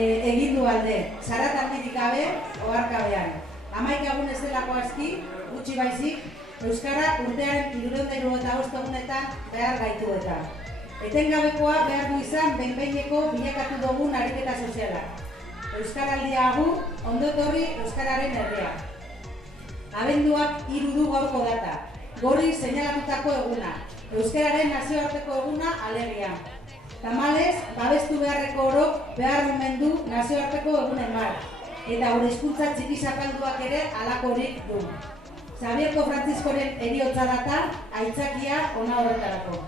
egin du alde, zarat handirik gabe, oharkabean. 11 egun ez delako aski, gutxi baizik, Euskara urtearen 365 egunetan behar gaitu eta. Etengabekoa behar du izan behin-behineko bilakatu dugun ariketa soziala. Euskaraldia agur, ondo etorri Euskararen herria. Abenduak 3 du gaurko data, gorri seinalatutako eguna, Euskararen nazioarteko eguna alegia. Tamalez, babestu beharreko orok behar omen du nazioarteko egunen bat, eta gure hizkuntza txiki zapalduak ere halakorik du. Xabierko Frantziskoren heriotza data, aitzakia ona horretarako.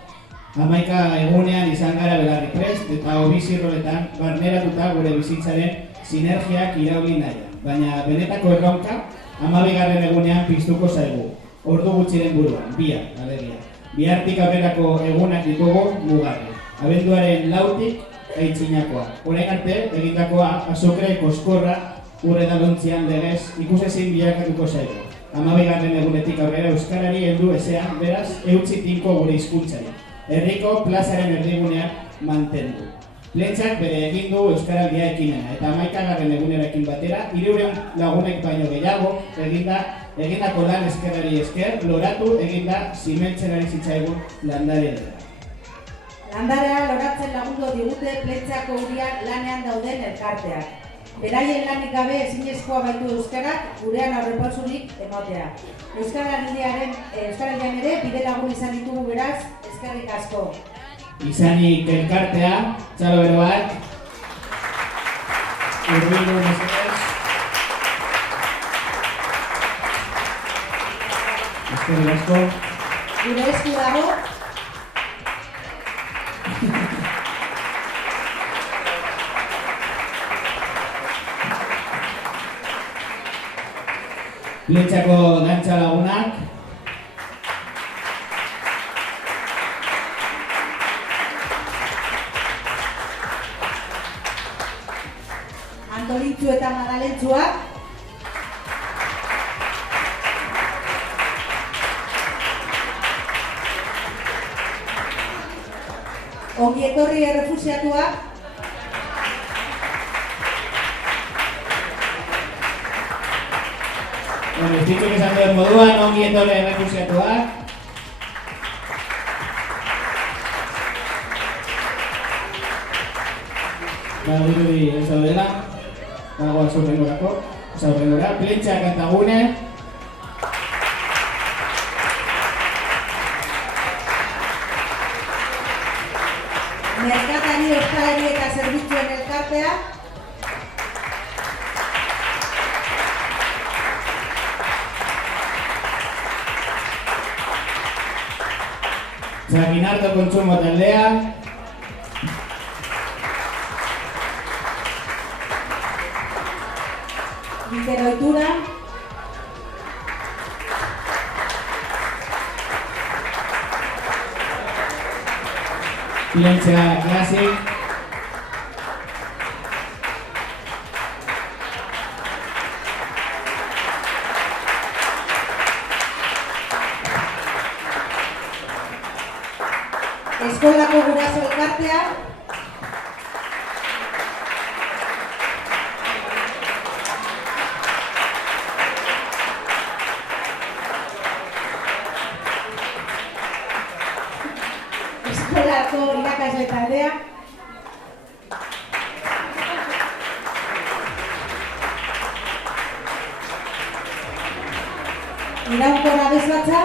11 egunean izan gara belarri prest eta obizi roletan barneratuta gure bizitzaren sinergiak irauli nahian. Baina benetako erronka 12. egunean piztuko zaigu. Ordu gutxiren buruan, bihar, alegia. Bihartik aurrerako egunak ditugu mugarri. Abenduaren 4tik aitzinakoa. Orain arte egindakoa azokre koskorra urre dalontzian legez ikusezin bilakatuko zaigu. 12. egunetik aurrera Euskarari heldu ezean, beraz, eutzi tinko gure hizkuntzari. Herriko plazaren erdigunean mantendu. Plentzak bere egin du Euskaraldia ekimena, eta 11. egunerekin batera, 300 lagunek baino gehiago egindako lan eskerrari esker, loratu eginda zimentzen ari zitzaigun landarea dela. Landarea loratzen lagundu digute Plentzako urian lanean dauden elkarteak. Beraien lanik gabe ezinezkoa baitu Euskarak gurean aurrepausurik ematea. Euskaraldian ere bide lagun izan ditugu beraz, eskerrik asko. Izanik elkartea, txalo bero bat. Urbildu mesedez. Eskerrik asko. Gure esku dago. Plentzako dantza lagunak. Antolintzu eta Madalentzuak. Ongi etorri errefuxiatuak. Ez ditzuk esan duen moduan, ongi etorri errefuxiatuak. Dirudi ez daudela, dagoa zaurrengorako, Plentzak eta gune. Merkatari, hostalari eta zerbitzuen elkartea. Txakinarto kontsumo taldea. Interoitura. Plentzia Classic. Eskolako guraso elkartea. Eskolako irakasle taldea. Iraunkor abesbatza.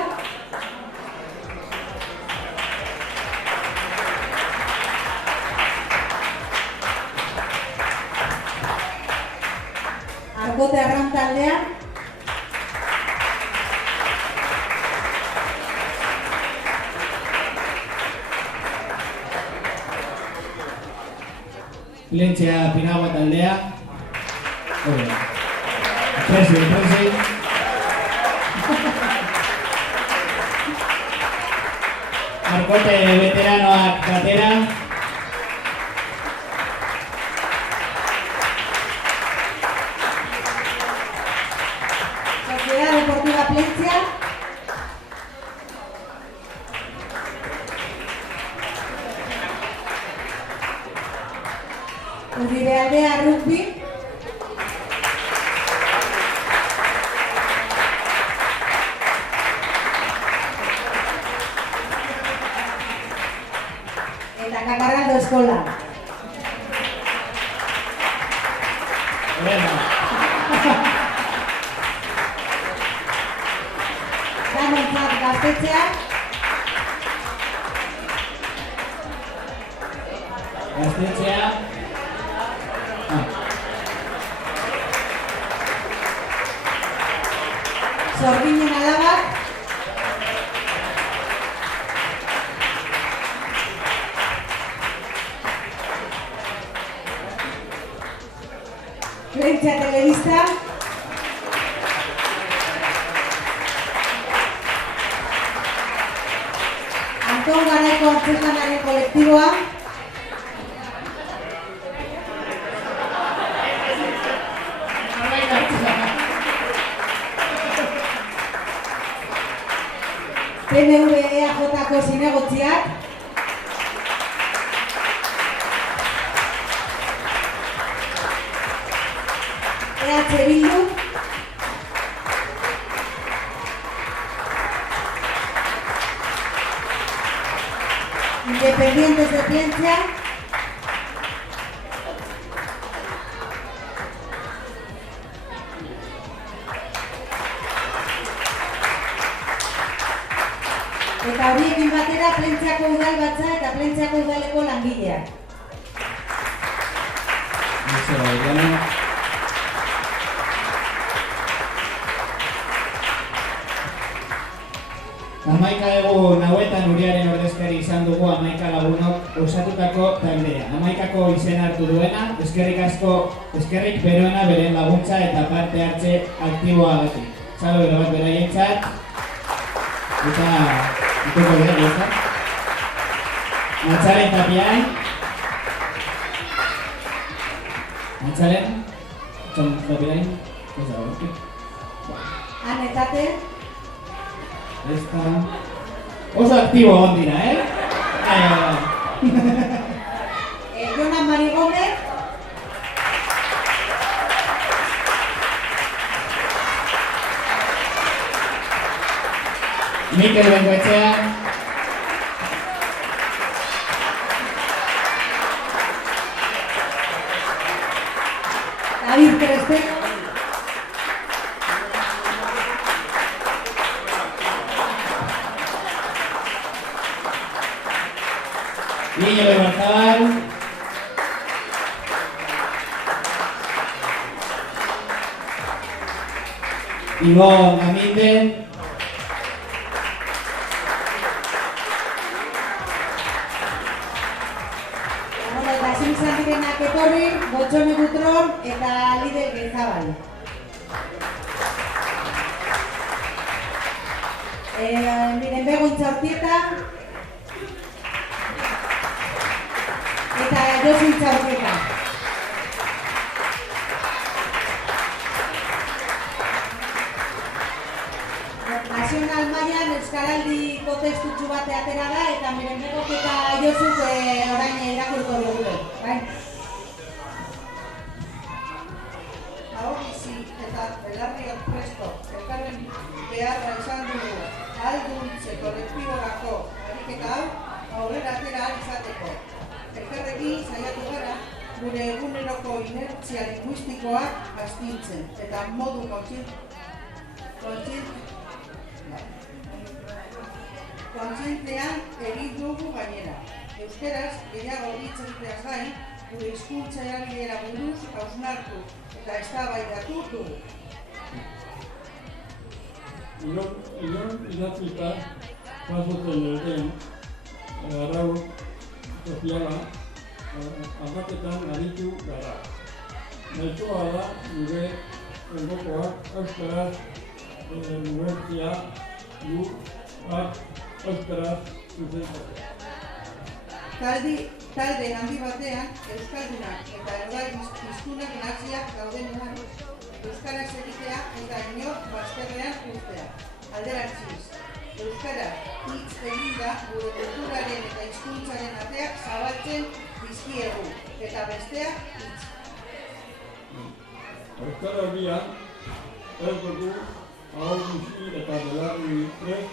Argote arraun taldea. Plentzia Pinagua taldea. Presi. Argote veteranoak batera. Sociedad Deportiva Plentzia. Uribe aldea rugby. Eta Kakarraldo eskola. Danontzat gaztetxeak. Gaztetxea. Sorginen alabak. Plentzia telebista. Anton Garaiko artesanaren kolektiboa. PNV EAJko zinegotziak. EH Bildu. Independientes de Plentzia. Eta horiekin batera Plentziako udalbatza eta Plentziako udaleko langileak. Hamaika egun hauetan Uriaren ordezkari izan dugu 11 lagunok osatutako taldea. 11ko izen hartu duena, eskerrik beroena beren laguntza eta parte hartze aktiboagatik. Txalo bero bat beraientzat. Eta ituko dira, ezta? Matzaren Tapiain. Matzaren Tapiain. Ez da, Anetate. Esta... Oso aktibo egon dira, Jonan Mari Gómez. Mikel Bengoetxea. David Crespero. Niño de Barzabal. Ivonne Gaminde. Eta ezin izan direnak etorri, Botxone Gutron eta Lider Gezabal. Miren Begoitza Ortieta. Eta Josu Itxaurketa. Nazional mailan euskaraldi kotestutxu bate atera da eta miren Begok eta Josuk orain irakurko dugu. Bai? Ahorrizi eta belarriok presto, elkarren beharra izan dugu, ahalduntze kolektiborako ariketa hau aurrera atera ahal izateko. Elkarrekin saiatu gara, gure eguneroko inertzia linguistikoak astintzen eta modu kontzientean egin dugu gainera. Euskaraz gehiago hitz egiteaz gain, gure hizkuntza erabilera buruz hausnartu eta eztabaidatu dugu. Inon idatzita jasotzen den arau soziala aldaketan aritu gara. Nahikoa da gure enbokoak euskaraz nuentzia du euskaraz zuzentzeko. Talde handi batean, euskaldunak eta ergai hiztunak naziak daudenean, euskaraz egitea eta inor bazterrean uztea. Alderantziz, euskara hitz egin da gure kulturaren eta hizkuntzaren ateak zabaltzen dizkiegu. eta bestea hitz. Euskaraldian, ez dugu ahol bizi eta belarri prest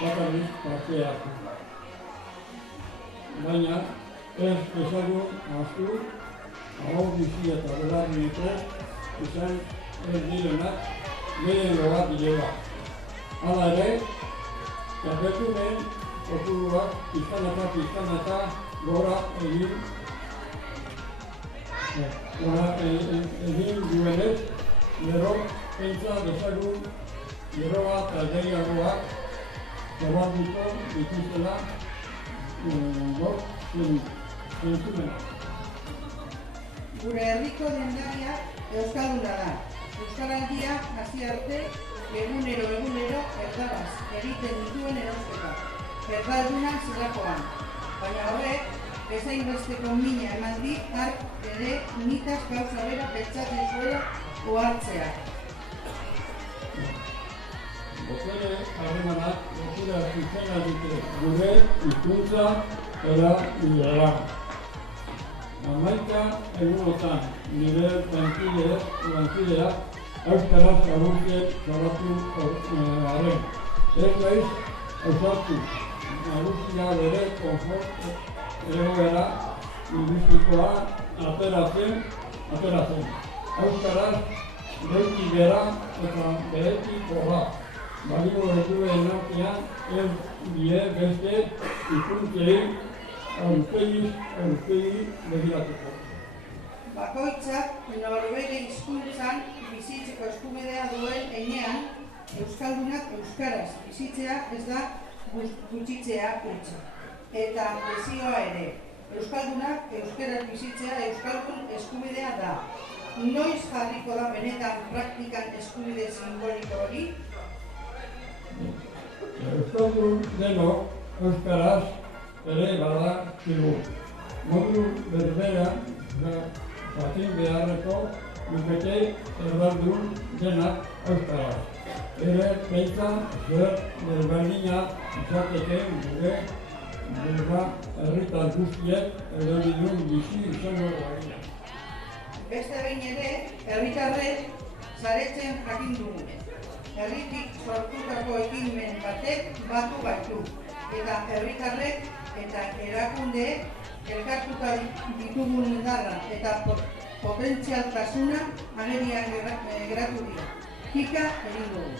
bakarrik parte hartu. Baina, ez ezagun ahaztu, ahol bizi eta belarri prest izan ez direnak gehiengoa direla. Hala ere, txapetunen kopuruak pizkanaka gora egin duenez, gero pentsa dezagun geroa eta gehiagoak zabalduko dituztela zentzumenak. Gure herriko dendaria euskalduna da. Euskaraldia hasi arte egunero erdaraz egiten dituen erosketa. Erdalduna zelakoan. Baina horrek, bezain besteko mina eman dit, hark ere nitaz gauza bera pentsatzen zuela ohartzea. Botere harremanak lotura zuzena dute gure hizkuntza eta bilara. 11 egunotan nire lankideak euskaraz laguntzen salatu arren. Ez naiz ausartu, nagusia bere konfort egoera lingüistikoa ateratzen. Euskaraz beti bera eta bereti korra. Balio dituen artean ez die beste hizkuntzei aurpegi begiratuko. Bakoitzak norbere hizkuntzan bizitzeko eskubidea duen heinean, euskaldunak euskaraz bizitzea ez da gutxitzea hutsa. Eta desioa ere, euskaldunak euskaraz bizitzea euskaldun eskubidea da. Noiz jarriko da benetan praktikan eskubide simboliko hori? Euskaldun denok euskaraz ere bada kigu. Modu berberean jakin beharreko lukete erdaldun denak euskaraz. Ere pentsa zer desberdina izateke gure herritar guztiek erdaldun bizi izango bagina. Beste behin ere, herritarrek saretzen jakin dugu. Herritik sortutako ekimen batek batu gaitu. Eta herritarrek eta erakundeek elkartuta ditugun indarra eta potentzialtasuna agerian geratu dira. Kika egin dugu.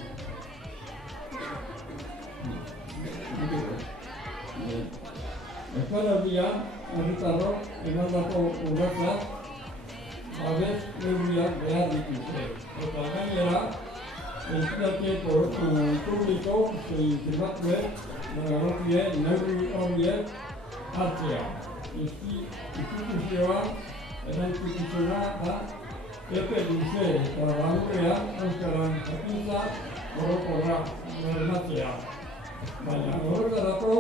Euskaraldian herritarrok emandako urratsak babes neurriak behar dituzte. Eta gainera, entitate publiko zein pribatuek dagokien neurri horiek hartzea. Instituzioa erantzukizuna da epe luze eta laburrean euskaran jakintza orokorra bermatzea. Baina horretarako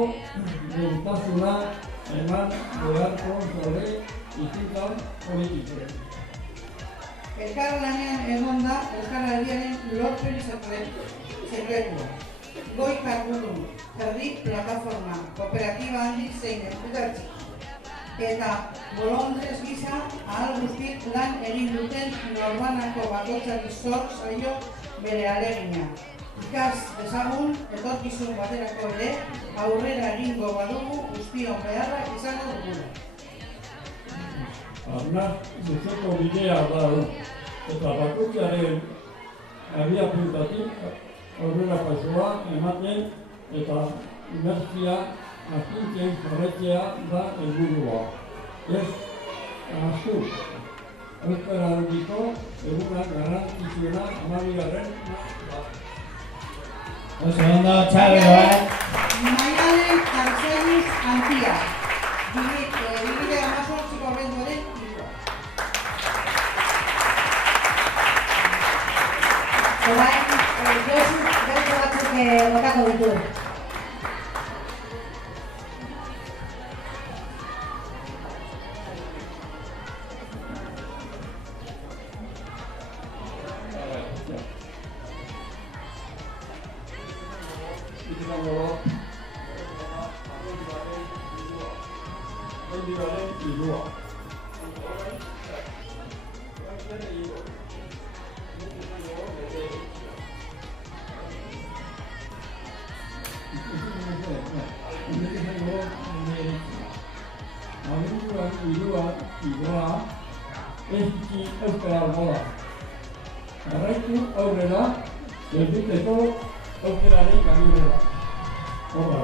lehentasuna eman beharko zaure hizkuntza politikoek. Elkarlanean egon da Euskaraldiaren lorpen sekretua. Goi kargudun, herri plataforma, kooperatiba handi zein enpresatik. Eta bolondrez gisa ahal guztiek lan egin duten norbanako bakoitzari zor zaio bere ahalegina. Ikas dezagun, etorkizun baterako ere, aurrera egingo badugu guztion beharra izango dugula. Arnaz luzeko bidea da eta bakoitzaren abiapuntatik aurrera pausoa ematen eta inertzia akintzen jarraitzea da helburua. Ez ahaztu, euskaraldiko egunak garrantzitsuena 12. Oso ondo, txaberoak. Maialen Arsenus Antia. 2018ko abenduaren 3. Orain, Josu beste batzuk botako ditu. Izango Honek izango abenduak hiruak igoa ez diki euskara moda. Jarraitu aurrera, gelditzeko euskararen gainurera. Horra,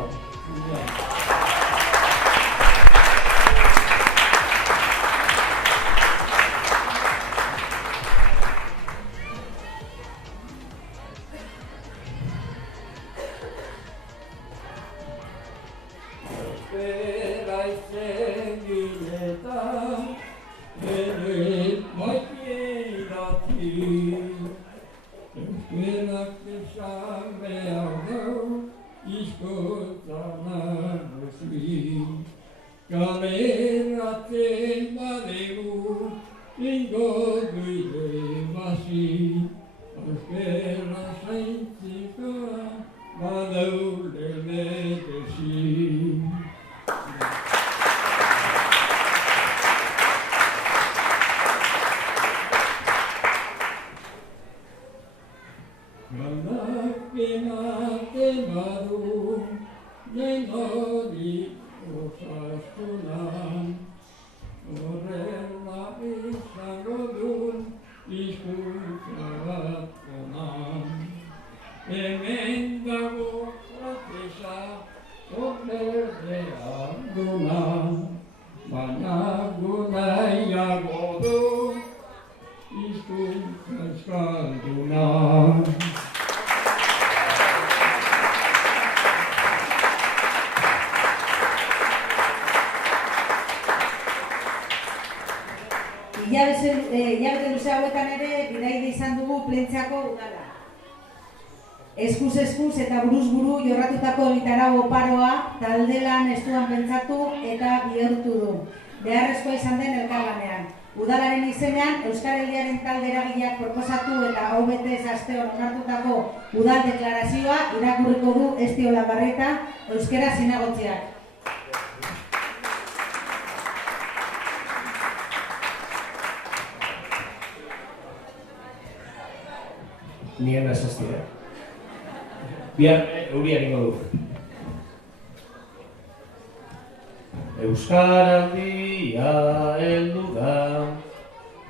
Hilabete luze hauetan ere bidaide izan dugu Plentziako udala. Eskuz eta buruz buru jorratutako egitarau oparoa talde lan estuan pentsatu eta bihurtu du. Beharrezkoa izan den elkarlanean. Udalaren izenean Euskaraldiaren talde eragileak proposatu eta hau betez asteon onartutako udal deklarazioa irakurriko du Estiola Barreta euskera zinegotziak. Nien da esaztira. Bihar euria egingo du. Euskaraldia heldu da,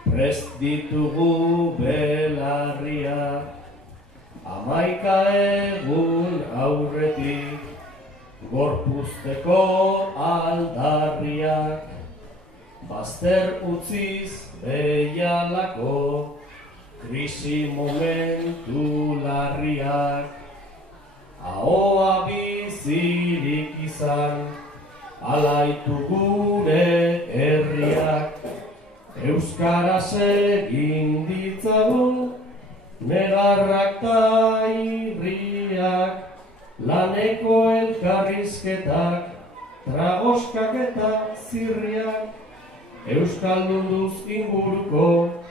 prest ditugu belarriak, 11 egun aurretik, gorpuzteko aldarriak, bazter utziz behialako, krisi momentu larriak, ahoa bizirik izan, alaitu gure herriak, euskaraz egin ditzagun, negarrak ta irriak, laneko elkarrizketak, tragoskak eta zirriak, euskaldunduz inguruko,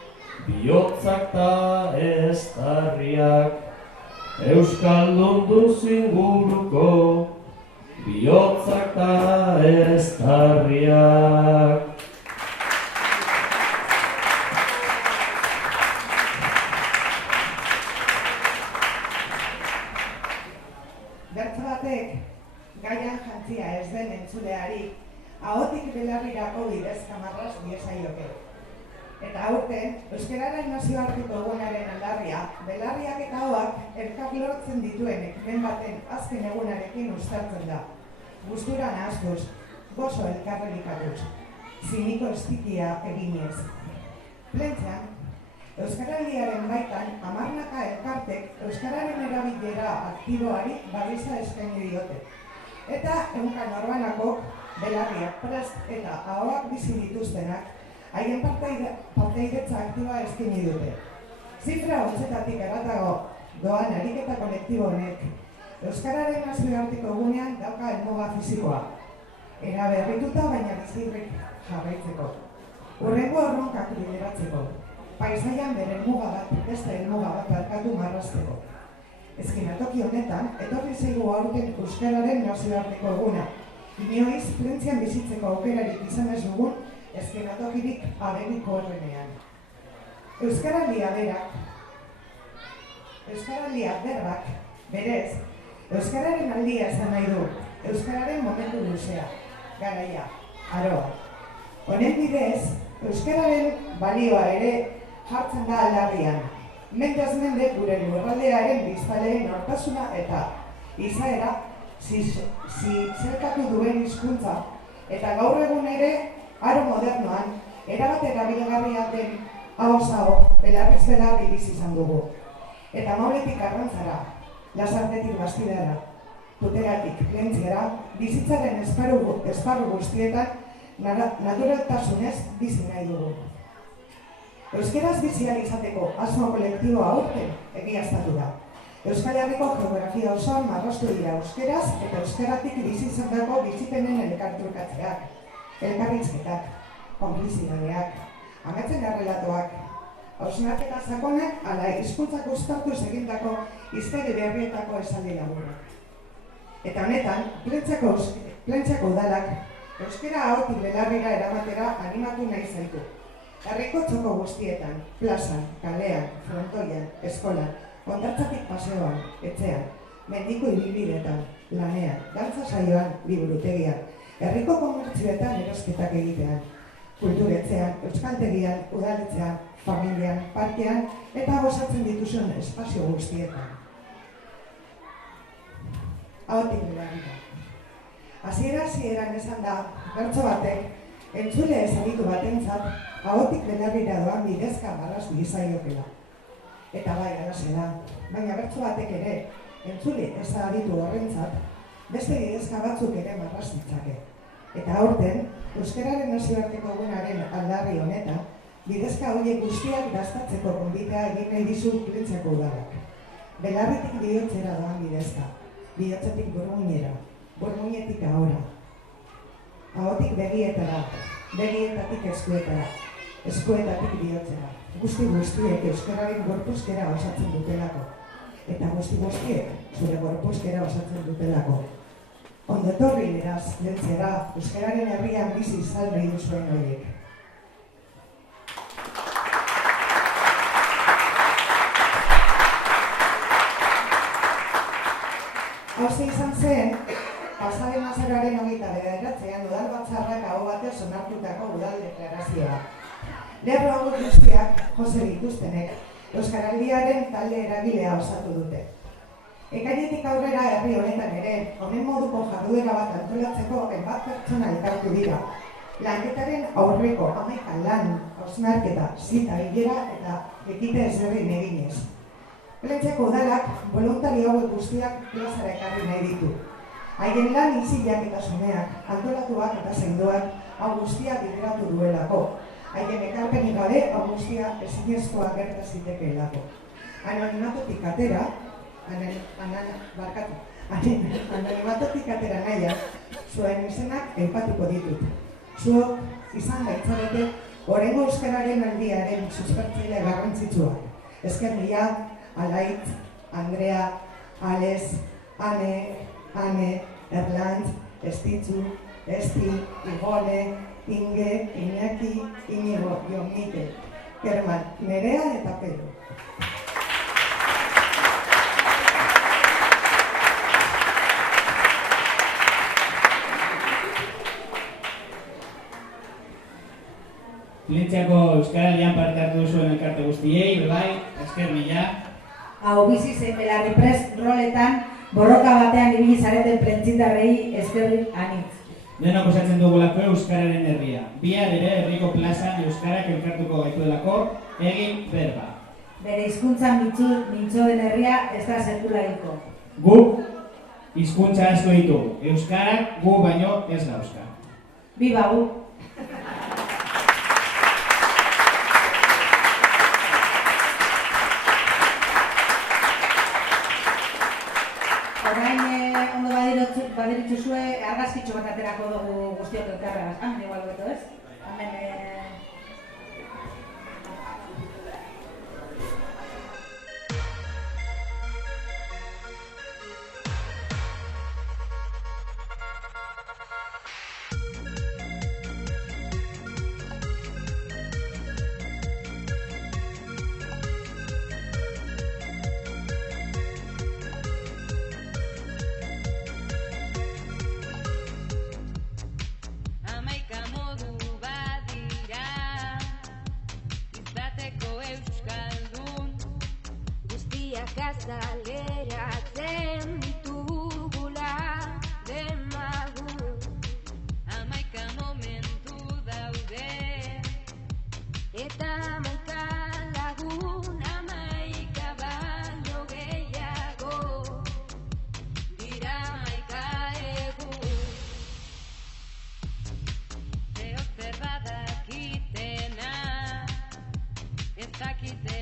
bihotzak ta estarriak, euskaldunduz inguruko, bihotzak ta estarriak. Bertso batek gaian jantzia ez den entzuleari ahotik belarrirako bidezka marraz diezaioke. Eta aurten, euskararen nazioarteko egunaren aldarria, belarriak eta ahoak elkar lortzen dituen ekimen baten azken egunarekin uztartzen da. Gustura nahaztuz, gozo elkarrelikatuz, ziniko estikia eginez. Plentzian, Euskaraldiaren baitan, 10 elkartek euskararen erabilera aktiboari babesa eskaini diote. Eta ehunka norbanako belarriak prest eta ahoak bizi dituztenak haien partaidetza aktiboa eskaini dute. Zifra hotzetatik eratago doan ariketa kolektibo honek euskararen nazioarteko egunean dauka helmuga fisikoa. Era berrituta baina bizirrik jarraitzeko. Hurrengo erronkak bideratzeko. Paisaian bere helmuga bat, beste helmuga bat alkatu marrazteko. Eskenatoki honetan, etorri zaigu aurten euskararen nazioarteko eguna. Inoiz, Plentzian bizitzeko aukerarik izan ez dugun, eskenatokirik abeniko horrenean. Euskaraldia berbak, berez, euskararen aldia esan nahi du, euskararen momentu luzea, garaia, aroa. Honen bidez, euskararen balioa ere jartzen da aldarrian. Mendez mende gure lurraldearen biztanleen nortasuna eta izaera zerkatu duen hizkuntza eta gaur egun ere aro modernoan erabat erabilgarria den ahoz-aho, belarriz belarri bizi izan dugu. Eta mauletik arrantzara, lasartetik bastidara, tuteratik plentziara, bizitzaren esparru guztietan naturaltasunez bizi nahi dugu. Euskeraz bizi ahal izateko asmo kolektiboa aurten egiaztatu da. Euskal Herriko geografia osoan marraztu dira euskeraz eta euskeratik bizi izandako bizipenen elkartrukatzeak, elkarrizketak, konplizidadeak, ametzen errelatoak, hausnarketa sakonak ala hizkuntzak uztartuz egindako hiztegi berrietako esaldi laburrak. Eta honetan, Plentziako udalak euskera ahotik belarrira eramatera animatu nahi zaitu. Herriko txoko guztietan, plazan, kalean, frontoian, eskolan, hondartzatik paseoan, etxean, mendiko ibilbideetan, lanean, dantza saioan, liburutegian, herriko komertzioetan erosketak egitean, kulturetzean, euskaltegian, udaletzean, familian, parkean eta gozatzen dituzun espazio guztietan. Ahotik belarrira. Hasieran esan da, bertso batek, entzule ezagitu batentzat, ahotik belarrira doan bidezka marraztu izaiokela. Eta bai, alaxe da, baina bertso batek ere, entzule ezagitu horrentzat, beste bidezka batzuk ere marraztitzake. Eta aurten, euskararen nazioarteko egunaren aldarri honetan, bidezka horiek guztiak dastatzeko gonbitea egin nahi dizu Plentziako udalak. Belarritik bihotzera doan bidezka, bihotzetik burmuinera, burmuinetik ahora. Ahotik begietara, begietatik eskuetara, eskuetatik bihotzera. Guztiek euskararen gorpuzkera osatzen dutelako. Eta guztiek zure gorpuzkera osatzen dutelako. Ondotorri beraz, Plentzera, euskararen herrian bizi izan nahi duzuen horiek. Hauze izan zen, pasaren azararen 29an udal batzarrak aho batez onartutako udal deklarazioa. Lerro hauek guztiak jose dituztenek, euskaraldiaren talde eragilea osatu dute. Ekainetik aurrera herri honetan ere, honen moduko jarduera bat antolatzeko hainbat pertsona elkartu dira. Lanketaren aurreko 11 lan, hausnarketa, zita, hilera eta ekite ezberdin eginez. Plentziako udalak boluntario hauek guztiak plazara ekarri nahi ditu. Haien lan isilak eta sumeak, antolatuak eta zenduak, hau guztia bideratu duelako. Haien ekarpenik gabe, hau guztia ezinezkoa gerta zitekeelako. Anonimatotik atera nahiak, zuen izenak aipatuko ditut. Zuok izan gaitzarete, oraingo euskararen aldiaren suspertzaile garrantzitsuak. Esker mila, Alaitz, Andrea, Ales, Ane, Erlantz, Estitzu, Esti, Igone, Inge, Iñaki, Inigo, Jon Mikel, Kerman, Nerea eta Pedro. Plentziako euskaraldian parte hartu duzuen elkarte guztiei, bai, esker mila. Hau bizi zein belarri prest roletan, borroka batean ibili zareten plentzitarrei eskerrik anitz. Denok osatzen dugulako euskararen herria. Bihar ere herriko plazan euskarak elkartuko gaituelako, egin berba. Bere hizkuntzan mintzo den herria ez da sekula hilko. Guk hizkuntza asko ditugu, euskarak gu baino ez dauzka. Biba gu! Orain ondo badirituzue argazkitxo bat aterako dugu guztiok elkarregaz. Igual beto ez? Hemen Nekazaleratzen ditugula demagun, 11 momentu daude, eta 11 lagun, 11 baino gehiago, dira 11 egun. Zeo zer badakitena, ez dakite